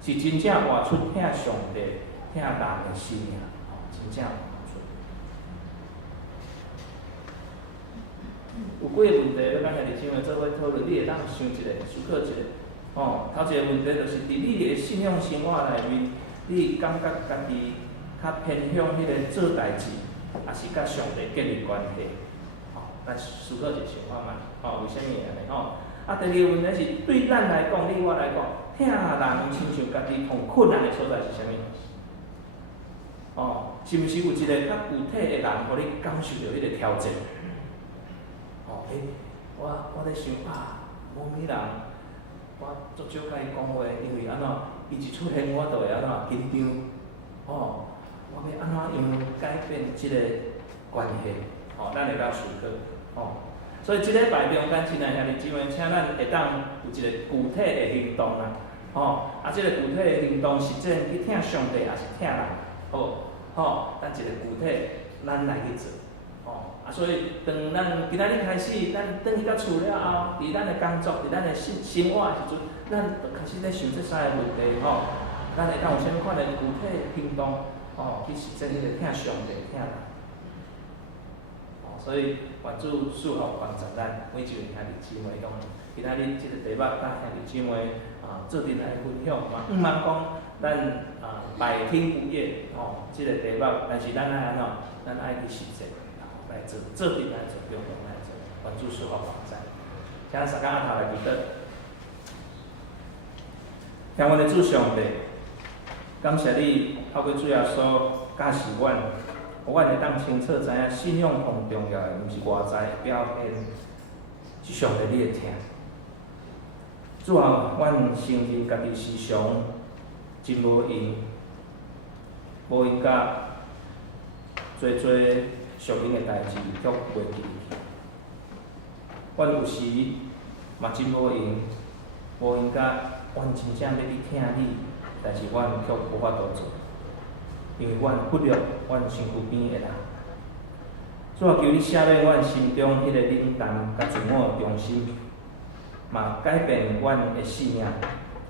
是真正活出听上帝、听人的生命，真正活出。有几个问题要甲兄弟姊妹做伙讨论，你会当想一个、思考一个。头一个问题就是伫你的信仰生活内面，你感觉家己较偏向迄个做代志，也是甲上帝建立关系。咱思考一个想法嘛，为虾米安尼？第二个问题是对咱来讲，对我来讲，听人亲像家己同困难的所在是虾米？是毋是有一个较具体的人，互你感受到迄个挑战？我咧想某物人，我足少甲伊讲话，因为安怎，伊一出现，我就会安怎紧张。我要安怎样改变即个关系？咱会当思考。所以即礼拜中间，亲爱兄弟姊妹，请咱会当有一个具体的行动啦。即个具体的行动实践去听上帝，也是听人，咱一个具体，咱来去做。所以当咱今仔日开始，咱转去到厝了后，伫咱的工作，伫咱的生活的时阵，咱就开始咧想这三个问题，咱会当有啥物款的具体的行动，去实践迄个听上帝、听人。所以愿主赐福帮助咱每一位兄弟姊妹讲，今仔日即个题目，甲兄弟姊妹做阵来分享嘛，毋茫讲咱百听不厌，即个题目，但是咱爱安怎，咱爱去实践。来做阵来做，共同来做，愿主赐福帮助。请三工阿头来祈祷，向阮的主上帝，感谢你透过主耶稣教示阮，互阮会当清楚知影信仰上重要的，毋是外在的表现，是上帝你会听。主啊，阮承认家己时常真无用甲做俗人的代志，却袂记。阮有时嘛真无用甲阮真正要去听你，但是阮却无法度做，因为阮忽略阮身躯边的人。主啊，求你写咧阮心中迄个冷淡甲自我的中心，嘛改变阮的信仰，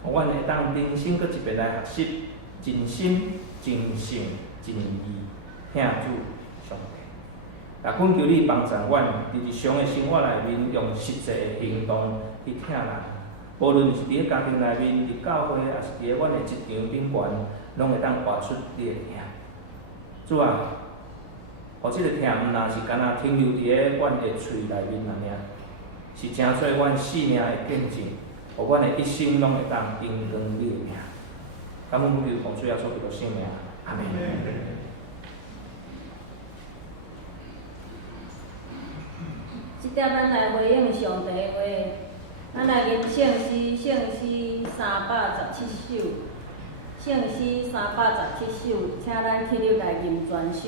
互阮会当人生搁一遍来学习，真心、真性、真意，听主上帝。也恳求你帮助阮，伫日常的生活内面，用实际的行动去听人。无论是伫咧家庭内面、伫教会，也是伫咧阮的职场顶悬，拢会当活出你的名。主啊，互即个听毋若是干若停留伫咧阮的喙内面尔，是诚做阮生命的见证，互阮的一生拢会当荣光你的名。感恩主奉主耶稣基督圣名，阿门。即点咱来回应上帝的话，咱来吟圣诗317首，圣诗317首，请咱起立来吟全首。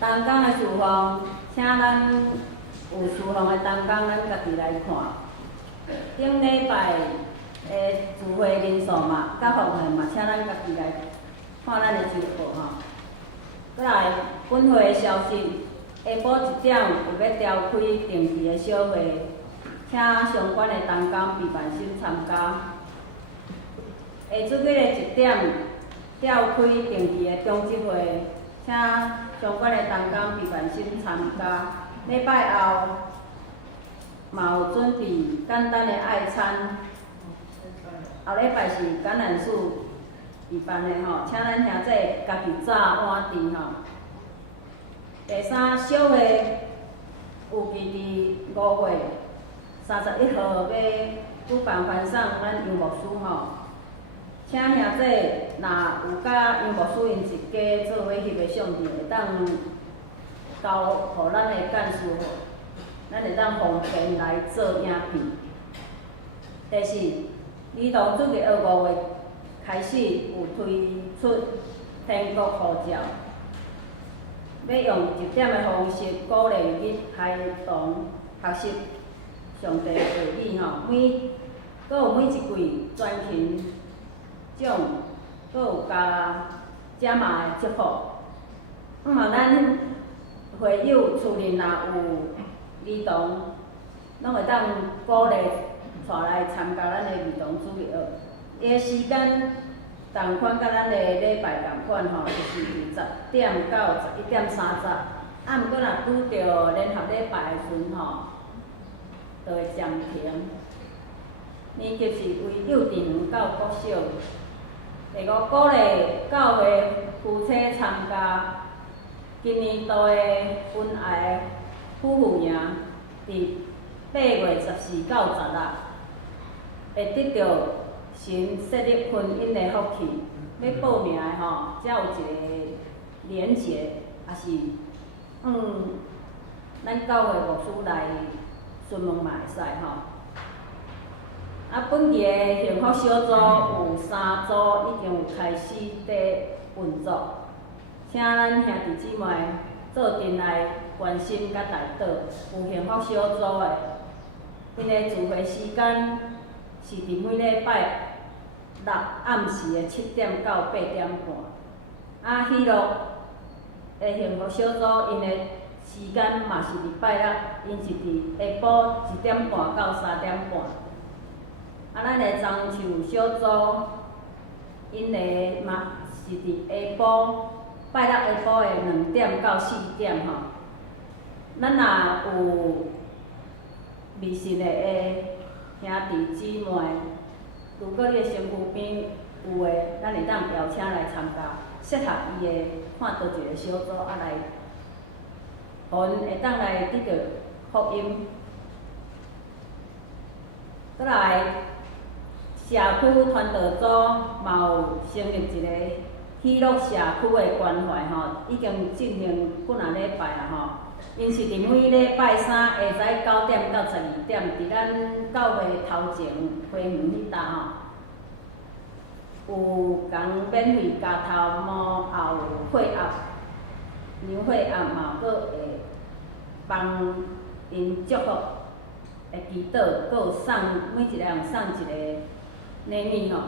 东港的事奉，请咱有事奉的东港，咱家己来看。顶礼拜的聚会人数嘛，甲奉献嘛，请咱家己来看咱的直播吼。再来本会的消息，下晡1点有要召开定期的小会，请相关的东港备办心参加。下主日的1点召开定期的中执会，请相关的东港备办心参加。礼拜后嘛有准备简单的爱餐，后礼拜是橄榄树一般的吼，请咱兄弟家己早晚伫吼。第三小的有期伫5月31号要举办翻送咱杨牧师吼，请兄弟若有甲杨牧师因一家做伙翕的相片，会当交互咱的干事吼，咱会当方便来做影片。第四，儿童主日5月开始有推出天国号召，要用1点的方式鼓励孩童学习上帝的话语吼。阁有每一季专勤奖，阁有加码的祝福。望咱会友厝里若有儿童，拢会当鼓励带来参加咱的儿童主日学。伊的时间同款甲咱的礼拜同款吼，就是10点到11点30。啊，毋过若拄着联合礼拜的时阵吼，就会暂停。年级是为幼稚园到国小。第五，鼓励教会夫妻参加今年度的婚爱夫妇营，伫8月14到16，会得到神设立婚姻的福气。要报名的吼，才有一个连结，也是咱教会牧师来询问嘛会使吼。啊，本期的幸福小组有3组已经有开始在运作，请咱兄弟姊妹做阵来关心甲带导。有幸福小组的，因的聚会时间是伫每礼拜6暗时的7点到8点半。啊，喜乐的幸福小组因的时间嘛是伫拜6，因是伫下晡1点半到3点半。啊，咱的樟树小组，因的嘛是伫下晡拜6下晡的2点到4点吼。咱若有未信的兄弟姊妹，如果你的身躯边有的，咱会当邀请来参加，适合伊的看倒一个小组，啊来，互因会当来得到福音。再来。社区团队组嘛有成立一个喜乐社区的关怀吼，已经进行几若礼拜啦吼。因是伫每礼拜3下午9点到12点，伫咱教会头前花园迄搭吼，有讲免费加头毛后血压、量血压嘛，佫会帮因祝福的祈祷，佫有送每一个人送一个。礼物吼，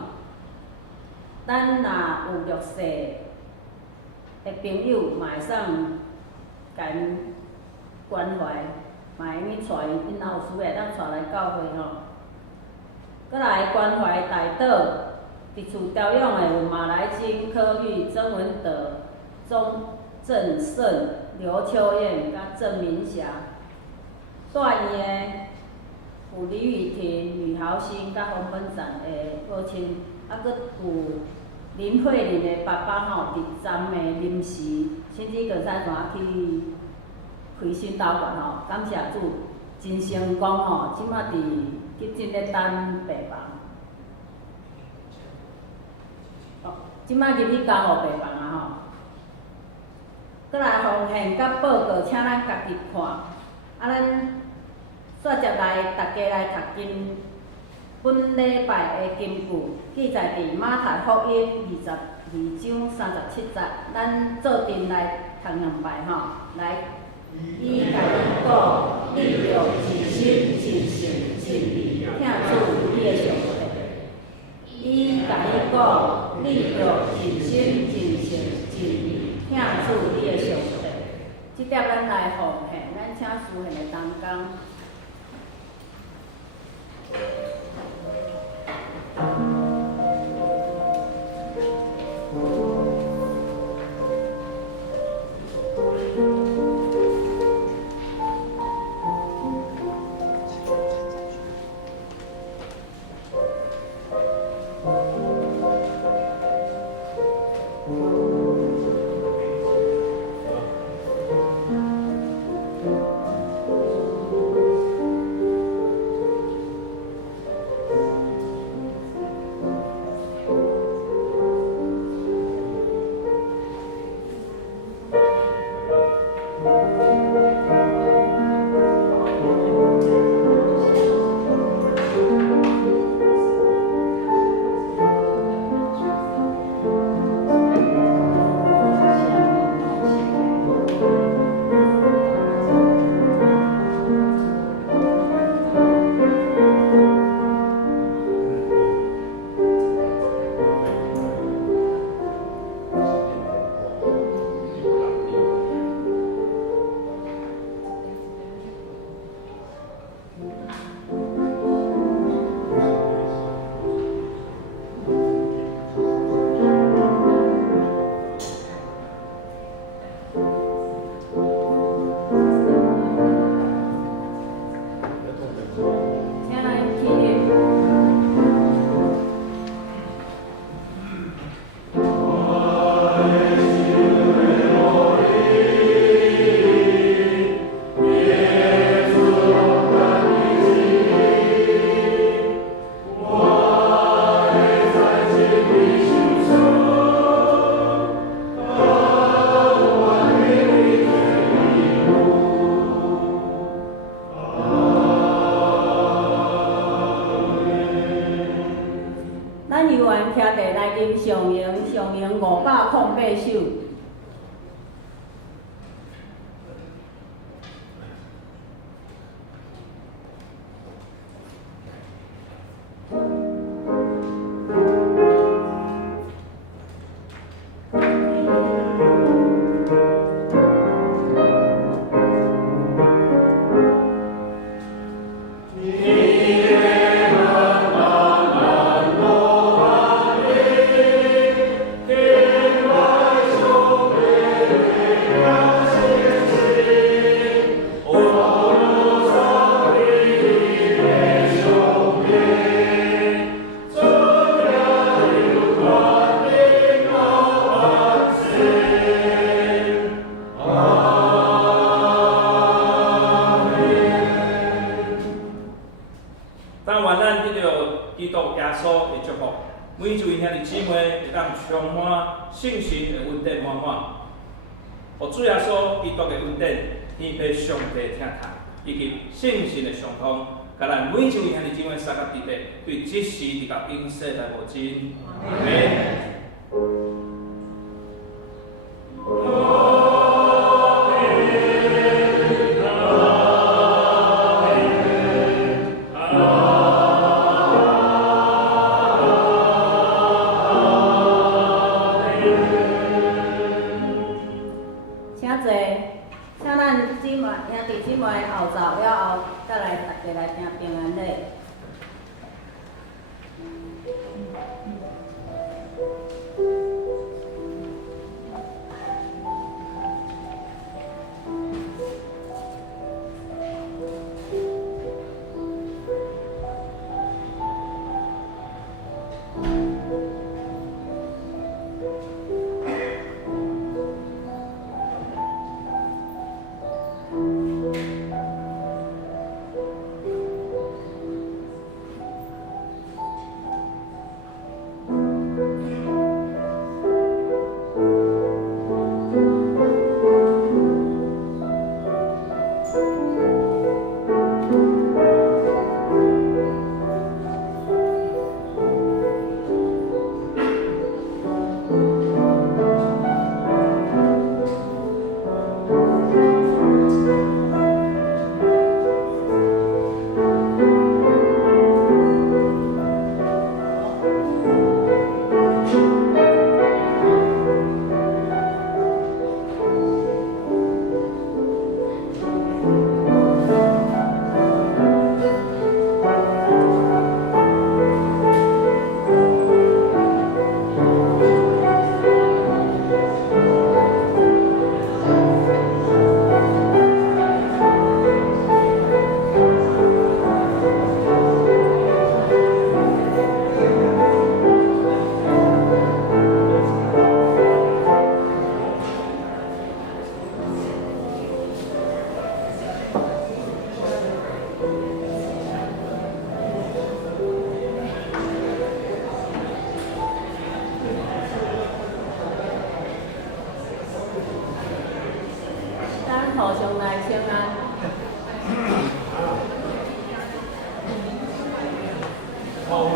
咱若有弱势的朋友，嘛会送甲因关怀，嘛会用去带因老师会当带来教会吼。再来关怀带导，伫厝调养的有马来金、柯玉、曾文德、钟正胜、刘秋燕、甲郑明霞。带院的有李雨婷、吕豪兴、甲洪本展的父亲，啊，佫有林慧玲的爸爸吼，伫站的临时，甚至个使带去开新导馆吼，感谢主，真成功吼，即马去正咧等病房，即马入去加护病房啊吼。再来奉献甲报告，请咱家己看，啊咱。煞接来，大家来读经。本礼拜的经句记载伫马太福音22章37节，咱做阵来读2摆吼。来，伊甲伊讲，你着尽心、尽性、尽力听主你的上帝。伊甲伊讲，你着尽心、尽性、尽力听主你的上帝。即点咱来奉献，咱请师献的同工。名508首。每一位兄弟姊妹会当充满信心的稳定满满，互主耶稣基督的稳定，天被上帝听他，以及信心的上通，甲咱每一位兄弟姊妹三甲伫地，对即时直到永世来无尽。阿门。后走了后，再来大家来听平安礼。互相来请安。好啊。